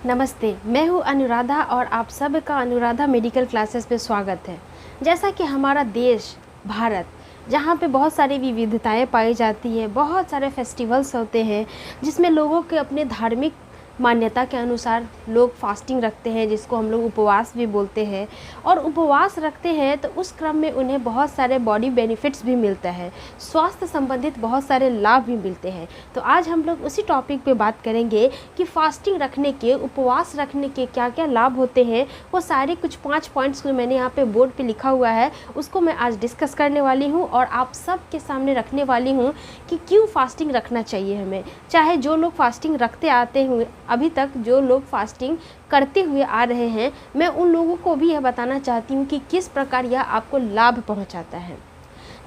नमस्ते, मैं हूँ अनुराधा और आप सब का अनुराधा मेडिकल क्लासेस पे स्वागत है। जैसा कि हमारा देश भारत, जहाँ पे बहुत सारी विविधताएं पाई जाती है, बहुत सारे फेस्टिवल्स होते हैं जिसमें लोगों के अपने धार्मिक मान्यता के अनुसार लोग फास्टिंग रखते हैं, जिसको हम लोग उपवास भी बोलते हैं। और उपवास रखते हैं तो उस क्रम में उन्हें बहुत सारे बॉडी बेनिफिट्स भी मिलता है, स्वास्थ्य संबंधित बहुत सारे लाभ भी मिलते हैं। तो आज हम लोग उसी टॉपिक पे बात करेंगे कि फास्टिंग रखने के, उपवास रखने के क्या क्या लाभ होते हैं। वो सारे कुछ 5 पॉइंट्स को मैंने यहाँ पे बोर्ड पे लिखा हुआ है, उसको मैं आज डिस्कस करने वाली हूँ और आप सब के सामने रखने वाली हूँ कि क्यों फास्टिंग रखना चाहिए हमें। चाहे जो लोग फास्टिंग रखते आते हुए, अभी तक जो लोग फास्टिंग करते हुए आ रहे हैं, मैं उन लोगों को भी यह बताना चाहती हूँ कि किस प्रकार यह आपको लाभ पहुँचाता है।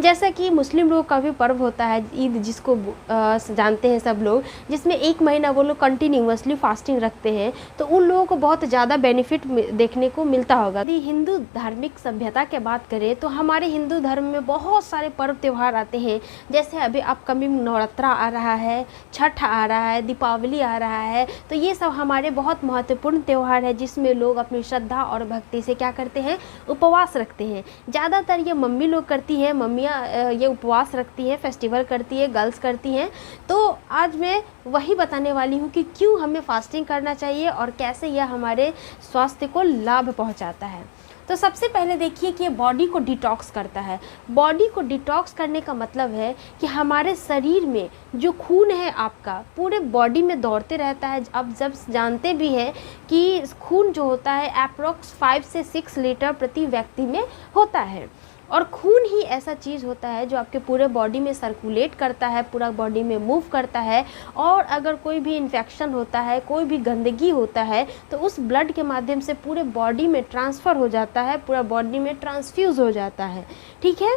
जैसा कि मुस्लिम लोगों का भी पर्व होता है ईद, जिसको जानते हैं सब लोग, जिसमें 1 महीना वो लोग कंटिन्यूअसली फास्टिंग रखते हैं, तो उन लोगों को बहुत ज़्यादा बेनिफिट देखने को मिलता होगा। यदि हिंदू धार्मिक सभ्यता की बात करें तो हमारे हिंदू धर्म में बहुत सारे पर्व त्यौहार आते हैं। जैसे अभी अपकमिंग नवरात्रा आ रहा है, छठ आ रहा है, दीपावली आ रहा है, तो ये सब हमारे बहुत महत्वपूर्ण त्यौहार है जिसमें लोग अपनी श्रद्धा और भक्ति से क्या करते हैं, उपवास रखते हैं। ज़्यादातर ये मम्मी लोग करती है, मम्मियाँ ये उपवास रखती है, फेस्टिवल करती है, गर्ल्स करती हैं। तो आज मैं वही बताने वाली हूँ कि क्यों हमें फास्टिंग करना चाहिए और कैसे यह हमारे स्वास्थ्य को लाभ पहुँचाता है। तो सबसे पहले देखिए कि ये बॉडी को डिटॉक्स करता है। बॉडी को डिटॉक्स करने का मतलब है कि हमारे शरीर में जो खून है आपका पूरे बॉडी में दौड़ते रहता है। अब जब जानते भी हैं कि खून जो होता है अप्रोक्स 5 से 6 लीटर प्रति व्यक्ति में होता है, और खून ही ऐसा चीज़ होता है जो आपके पूरे बॉडी में सर्कुलेट करता है, पूरा बॉडी में मूव करता है। और अगर कोई भी इन्फेक्शन होता है, कोई भी गंदगी होता है, तो उस ब्लड के माध्यम से पूरे बॉडी में ट्रांसफ़र हो जाता है, पूरा बॉडी में ट्रांसफ्यूज़ हो जाता है। ठीक है,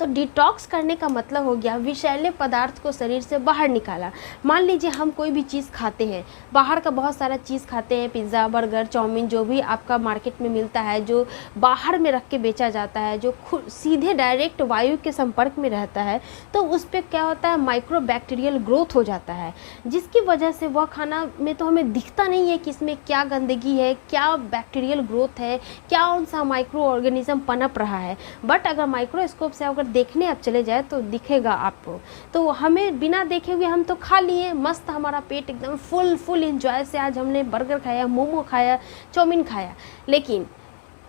तो डिटॉक्स करने का मतलब हो गया विषैले पदार्थ को शरीर से बाहर निकाला। मान लीजिए हम कोई भी चीज़ खाते हैं, बाहर का बहुत सारा चीज़ खाते हैं, पिज़्ज़ा, बर्गर, चाउमीन, जो भी आपका मार्केट में मिलता है, जो बाहर में रख के बेचा जाता है, जो सीधे डायरेक्ट वायु के संपर्क में रहता है, तो उस पर क्या होता है, माइक्रो बैक्टीरियल ग्रोथ हो जाता है, जिसकी वजह से वह खाना में तो हमें दिखता नहीं है कि इसमें क्या गंदगी है, क्या बैक्टीरियल ग्रोथ है, क्या कौन सा माइक्रो ऑर्गेनिज्म पनप रहा है। बट अगर माइक्रोस्कोप से अगर देखने आप चले जाए तो दिखेगा आपको। तो हमें बिना देखे हुए हम तो खा लिए, मस्त हमारा पेट एकदम फुल इंजॉय से आज हमने बर्गर खाया, मोमो खाया, चाउमीन खाया, लेकिन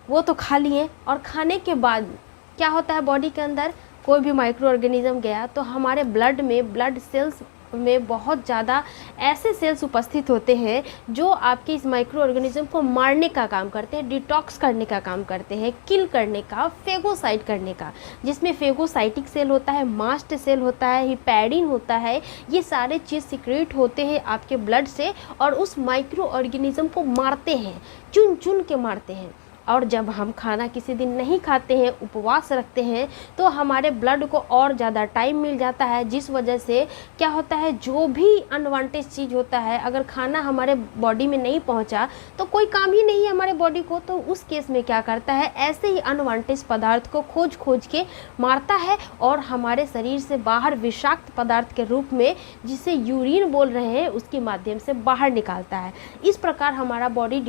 वो तो खा लिए। और खाने के बाद क्या होता है, बॉडी के अंदर कोई भी माइक्रो ऑर्गेनिज्म गया तो हमारे ब्लड में, ब्लड सेल्स में बहुत ज़्यादा ऐसे सेल्स उपस्थित होते हैं जो आपके इस माइक्रो ऑर्गेनिज्म को मारने का काम करते हैं, डिटॉक्स करने का काम करते हैं, किल करने का, फेगोसाइट करने का, जिसमें फेगोसाइटिक सेल होता है, मास्ट सेल होता है, हिपैरिन होता है। ये सारे चीज़ सिक्रेट होते हैं आपके ब्लड से और उस माइक्रो ऑर्गेनिज्म को मारते हैं, चुन चुन के मारते हैं। और जब हम खाना किसी दिन नहीं खाते हैं, उपवास रखते हैं, तो हमारे ब्लड को और ज़्यादा टाइम मिल जाता है, जिस वजह से क्या होता है, जो भी अनवांटेड चीज़ होता है, अगर खाना हमारे बॉडी में नहीं पहुंचा तो कोई काम ही नहीं है हमारे बॉडी को, तो उस केस में क्या करता है, ऐसे ही अनवांटेड पदार्थ को खोज खोज के मारता है और हमारे शरीर से बाहर विषाक्त पदार्थ के रूप में, जिसे यूरिन बोल रहे हैं, उसके माध्यम से बाहर निकालता है। इस प्रकार हमारा बॉडी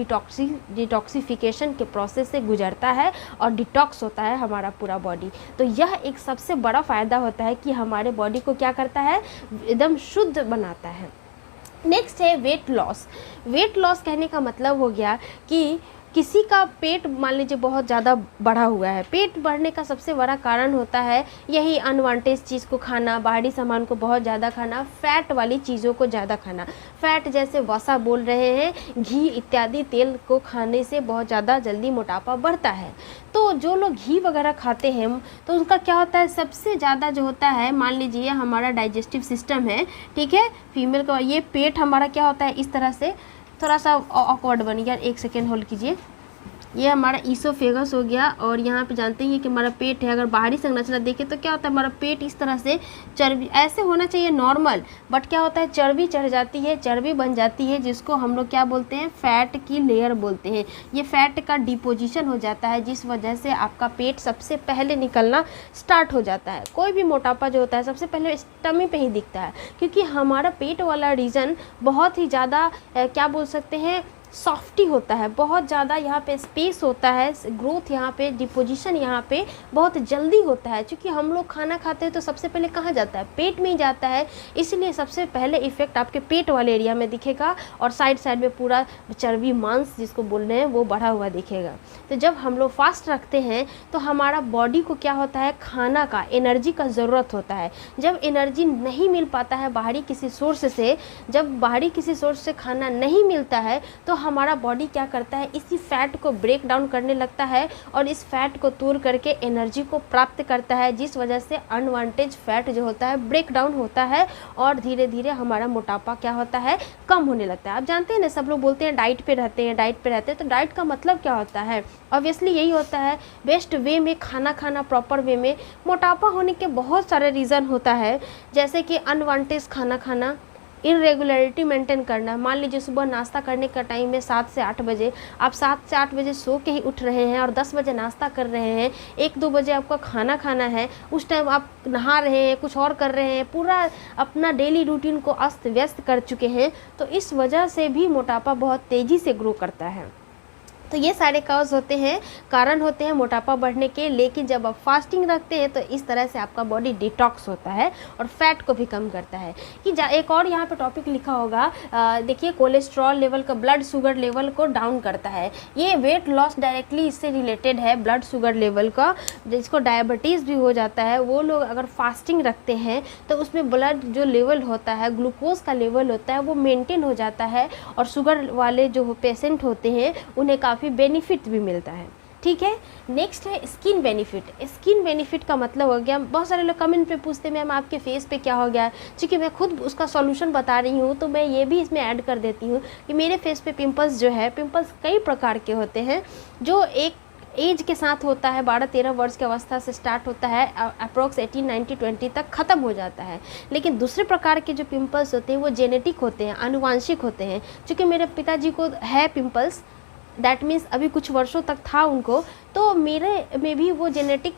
डिटॉक्सिफिकेशन के प्रोसेस से गुजरता है और डिटॉक्स होता है हमारा पूरा बॉडी। तो यह एक सबसे बड़ा फ़ायदा होता है कि हमारे बॉडी को क्या करता है, एकदम शुद्ध बनाता है। नेक्स्ट है वेट लॉस। वेट लॉस कहने का मतलब हो गया कि किसी का पेट मान लीजिए बहुत ज़्यादा बढ़ा हुआ है। पेट बढ़ने का सबसे बड़ा कारण होता है यही अनवांटेड चीज़ को खाना, बाहरी सामान को बहुत ज़्यादा खाना, फैट वाली चीज़ों को ज़्यादा खाना। फैट जैसे वसा बोल रहे हैं, घी इत्यादि तेल को खाने से बहुत ज़्यादा जल्दी मोटापा बढ़ता है। तो जो लोग घी वगैरह खाते हैं तो उनका क्या होता है, सबसे ज़्यादा जो होता है, मान लीजिए हमारा डाइजेस्टिव सिस्टम है, ठीक है, फीमेल का ये पेट हमारा क्या होता है, इस तरह से थोड़ा सा ऑकवर्ड बन गया, 1 सेकेंड होल्ड कीजिए। ये हमारा ईसोफेगस हो गया। और यहाँ पे जानते हैं कि हमारा पेट है। अगर बाहरी संरचना देखें तो क्या होता है, हमारा पेट इस तरह से चर्बी ऐसे होना चाहिए नॉर्मल, बट क्या होता है चर्बी चढ़ जाती है, चर्बी बन जाती है, जिसको हम लोग क्या बोलते हैं, फैट की लेयर बोलते हैं। ये फैट का डिपोजिशन हो जाता है, जिस वजह से आपका पेट सबसे पहले निकलना स्टार्ट हो जाता है। कोई भी मोटापा जो होता है सबसे पहले स्टमी पे ही दिखता है, क्योंकि हमारा पेट वाला रीजन बहुत ही ज़्यादा क्या बोल सकते हैं, सॉफ्टी होता है, बहुत ज़्यादा यहाँ पे स्पेस होता है, ग्रोथ यहाँ पे, डिपोजिशन यहाँ पे बहुत जल्दी होता है। क्योंकि हम लोग खाना खाते हैं तो सबसे पहले कहाँ जाता है, पेट में ही जाता है, इसलिए सबसे पहले इफेक्ट आपके पेट वाले एरिया में दिखेगा और साइड साइड में पूरा चर्बी मांस जिसको बोल रहे हैं वो बढ़ा हुआ दिखेगा। तो जब हम लोग फास्ट रखते हैं तो हमारा बॉडी को क्या होता है, खाना का, एनर्जी का ज़रूरत होता है। जब एनर्जी नहीं मिल पाता है बाहरी किसी सोर्स से, जब बाहरी किसी सोर्स से खाना नहीं मिलता है तो हमारा बॉडी क्या करता है, इसी फैट को ब्रेक डाउन करने लगता है और इस फैट को तोड़ करके एनर्जी को प्राप्त करता है, जिस वजह से अनवांटेड फैट जो होता है ब्रेक डाउन होता है और धीरे धीरे हमारा मोटापा क्या होता है, कम होने लगता है। आप जानते हैं ना, सब लोग बोलते हैं डाइट पे रहते हैं, डाइट पे रहते हैं, तो डाइट का मतलब क्या होता है, ऑब्वियसली यही होता है बेस्ट वे में खाना खाना, प्रॉपर वे में। मोटापा होने के बहुत सारे रीज़न होता है, जैसे कि अनवांटेड खाना खाना, इरेगुलरिटी मेंटेन करना। मान लीजिए सुबह नाश्ता करने का टाइम है 7 से 8 बजे, आप 7 से 8 बजे सो के ही उठ रहे हैं और 10 बजे नाश्ता कर रहे हैं, 1-2 बजे आपका खाना खाना है, उस टाइम आप नहा रहे हैं, कुछ और कर रहे हैं, पूरा अपना डेली रूटीन को अस्त व्यस्त कर चुके हैं, तो इस वजह से भी मोटापा बहुत तेज़ी से ग्रो करता है। तो ये सारे कॉज होते हैं, कारण होते हैं मोटापा बढ़ने के। लेकिन जब आप फास्टिंग रखते हैं तो इस तरह से आपका बॉडी डिटॉक्स होता है और फैट को भी कम करता है। कि एक और यहाँ पे टॉपिक लिखा होगा, देखिए, कोलेस्ट्रॉल लेवल का, ब्लड शुगर लेवल को डाउन करता है। ये वेट लॉस डायरेक्टली इससे रिलेटेड है, ब्लड शुगर लेवल का। जिसको डायबिटीज़ भी हो जाता है वो लोग अगर फास्टिंग रखते हैं तो उसमें ब्लड जो लेवल होता है, ग्लूकोज का लेवल होता है, वो मेंटेन हो जाता है और शुगर वाले जो पेशेंट होते हैं उन्हें काफ़ी बेनिफिट भी मिलता है। ठीक है, नेक्स्ट है स्किन बेनिफिट। स्किन बेनिफिट का मतलब हो गया, बहुत सारे लोग कमेंट पे पूछते हैं मैम आपके फेस पे क्या हो गया है। क्योंकि मैं खुद उसका सॉल्यूशन बता रही हूँ तो मैं ये भी इसमें ऐड कर देती हूँ कि मेरे फेस पे पिंपल्स जो है, पिंपल्स कई प्रकार के होते हैं, जो एक एज के साथ होता है, 12-13 वर्ष की अवस्था से स्टार्ट होता है, अप्रोक्स 18-19-20 तक ख़त्म हो जाता है। लेकिन दूसरे प्रकार के जो पिंपल्स होते हैं वो जेनेटिक होते हैं, आनुवांशिक होते हैं। चूँकि मेरे पिताजी को है पिंपल्स, दैट मीन्स अभी कुछ वर्षों तक था उनको, तो मेरे में भी वो जेनेटिक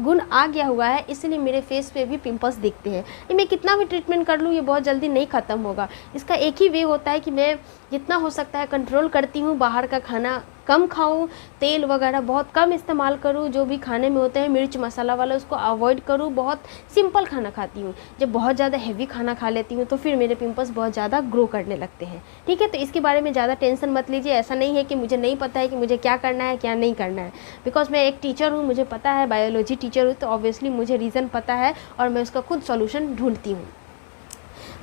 गुण आ गया हुआ है, इसलिए मेरे फेस पे भी पिंपल्स दिखते हैं। ये मैं कितना भी ट्रीटमेंट कर लूँ ये बहुत जल्दी नहीं ख़त्म होगा। इसका एक ही वे होता है कि मैं जितना हो सकता है कंट्रोल करती हूँ, बाहर का खाना कम खाऊं, तेल वगैरह बहुत कम इस्तेमाल करूं, जो भी खाने में होते हैं मिर्च मसाला वाला उसको अवॉइड करूं, बहुत सिंपल खाना खाती हूं। जब बहुत ज़्यादा हैवी खाना खा लेती हूं तो फिर मेरे पिंपल्स बहुत ज़्यादा ग्रो करने लगते हैं। ठीक है, तो इसके बारे में ज़्यादा टेंशन मत लीजिए। ऐसा नहीं है कि मुझे नहीं पता है कि मुझे क्या करना है क्या नहीं करना है, बिकॉज मैं एक टीचर हूँ, मुझे पता है, बायोलॉजी टीचर हूँ, तो ऑब्वियसली मुझे रीज़न पता है और मैं उसका खुद सॉल्यूशन ढूंढती हूँ।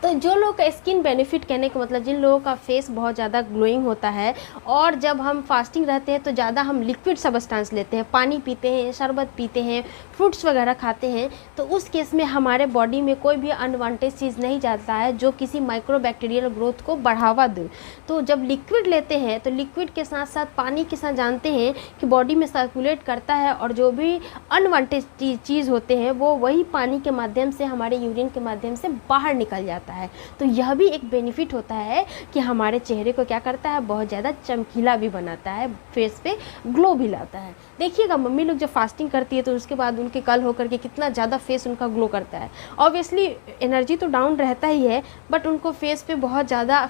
तो जो लोग का स्किन बेनिफिट कहने का मतलब, जिन लोगों का फेस बहुत ज़्यादा ग्लोइंग होता है और जब हम फास्टिंग रहते हैं तो ज़्यादा हम लिक्विड सब्सटेंस लेते हैं, पानी पीते हैं, शरबत पीते हैं, फ्रूट्स वगैरह खाते हैं, तो उस केस में हमारे बॉडी में कोई भी अनवांटेड चीज़ नहीं जाता है जो किसी माइक्रोबैक्टीरियल ग्रोथ को बढ़ावा दे। तो जब लिक्विड लेते हैं तो लिक्विड के साथ साथ पानी के साथ जानते हैं कि बॉडी में सर्कुलेट करता है और जो भी अनवांटेड चीज़ होते हैं वो वही पानी के माध्यम से, हमारे यूरिन के माध्यम से बाहर निकल जाता है। तो यह भी एक बेनिफिट होता है कि हमारे चेहरे को क्या करता है, बहुत ज़्यादा चमकीला भी बनाता है, फेस पे ग्लो भी लाता है। देखिएगा मम्मी लोग जब फास्टिंग करती है तो उसके बाद उनके कल होकर के कितना ज़्यादा फेस उनका ग्लो करता है। ऑब्वियसली एनर्जी तो डाउन रहता ही है, बट उनको फेस पे बहुत ज़्यादा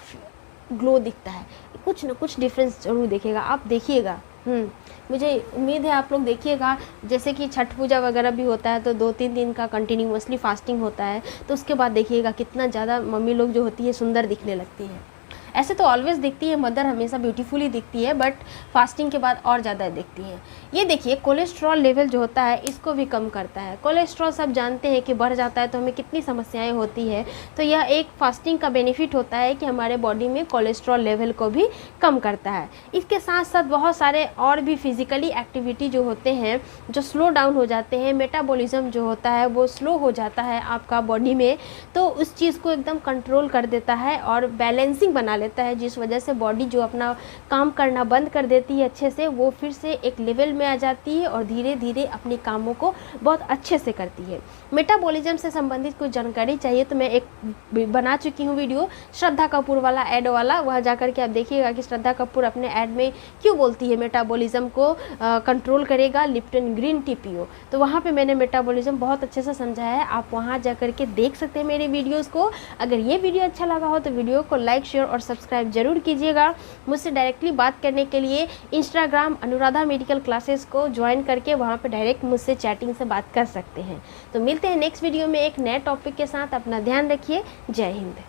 ग्लो दिखता है, कुछ ना कुछ डिफरेंस जरूर देखिएगा, आप देखिएगा। मुझे उम्मीद है आप लोग देखिएगा। जैसे कि छठ पूजा वगैरह भी होता है तो 2-3 दिन का कंटिन्यूअसली फास्टिंग होता है, तो उसके बाद देखिएगा कितना ज़्यादा मम्मी लोग जो होती है सुंदर दिखने लगती है। ऐसे तो ऑलवेज दिखती है मदर, हमेशा ब्यूटीफुल ही दिखती है, बट फास्टिंग के बाद और ज़्यादा दिखती है। ये देखिए कोलेस्ट्रॉल लेवल जो होता है इसको भी कम करता है। कोलेस्ट्रॉल सब जानते हैं कि बढ़ जाता है तो हमें कितनी समस्याएं होती है, तो यह एक फास्टिंग का बेनिफिट होता है कि हमारे बॉडी में कोलेस्ट्रॉल लेवल को भी कम करता है। इसके साथ साथ बहुत सारे और भी फिजिकली एक्टिविटी जो होते हैं जो स्लो डाउन हो जाते हैं, मेटाबॉलिज्म जो होता है वो स्लो हो जाता है आपका बॉडी में, तो उस चीज़ को एकदम कंट्रोल कर देता है और बैलेंसिंग बना लेता है, जिस वजह से बॉडी जो अपना काम करना बंद कर देती है अच्छे से, वो फिर से एक लेवल में आ जाती है और धीरे धीरे अपने कामों को बहुत अच्छे से करती है। मेटाबॉलिज्म से संबंधित कुछ जानकारी चाहिए तो मैं एक बना चुकी हूँ वीडियो, श्रद्धा कपूर वाला ऐड वाला, वह जाकर के आप देखिएगा कि श्रद्धा कपूर अपने ऐड में क्यों बोलती है मेटाबॉलिज्म को कंट्रोल करेगा लिप्टन ग्रीन टी पियो। तो वहाँ पे मैंने मेटाबॉलिज्म बहुत अच्छे से समझाया है, आप वहाँ जाकर के देख सकते हैं मेरे वीडियोज़ को। अगर ये वीडियो अच्छा लगा हो तो वीडियो को लाइक, शेयर और सब्सक्राइब जरूर कीजिएगा। मुझसे डायरेक्टली बात करने के लिए इंस्टाग्राम अनुराधा मेडिकल क्लासेस को ज्वाइन करके वहाँ पे डायरेक्ट मुझसे चैटिंग से बात कर सकते हैं। तो मिलते हैं नेक्स्ट वीडियो में एक नए टॉपिक के साथ। अपना ध्यान रखिए। जय हिंद।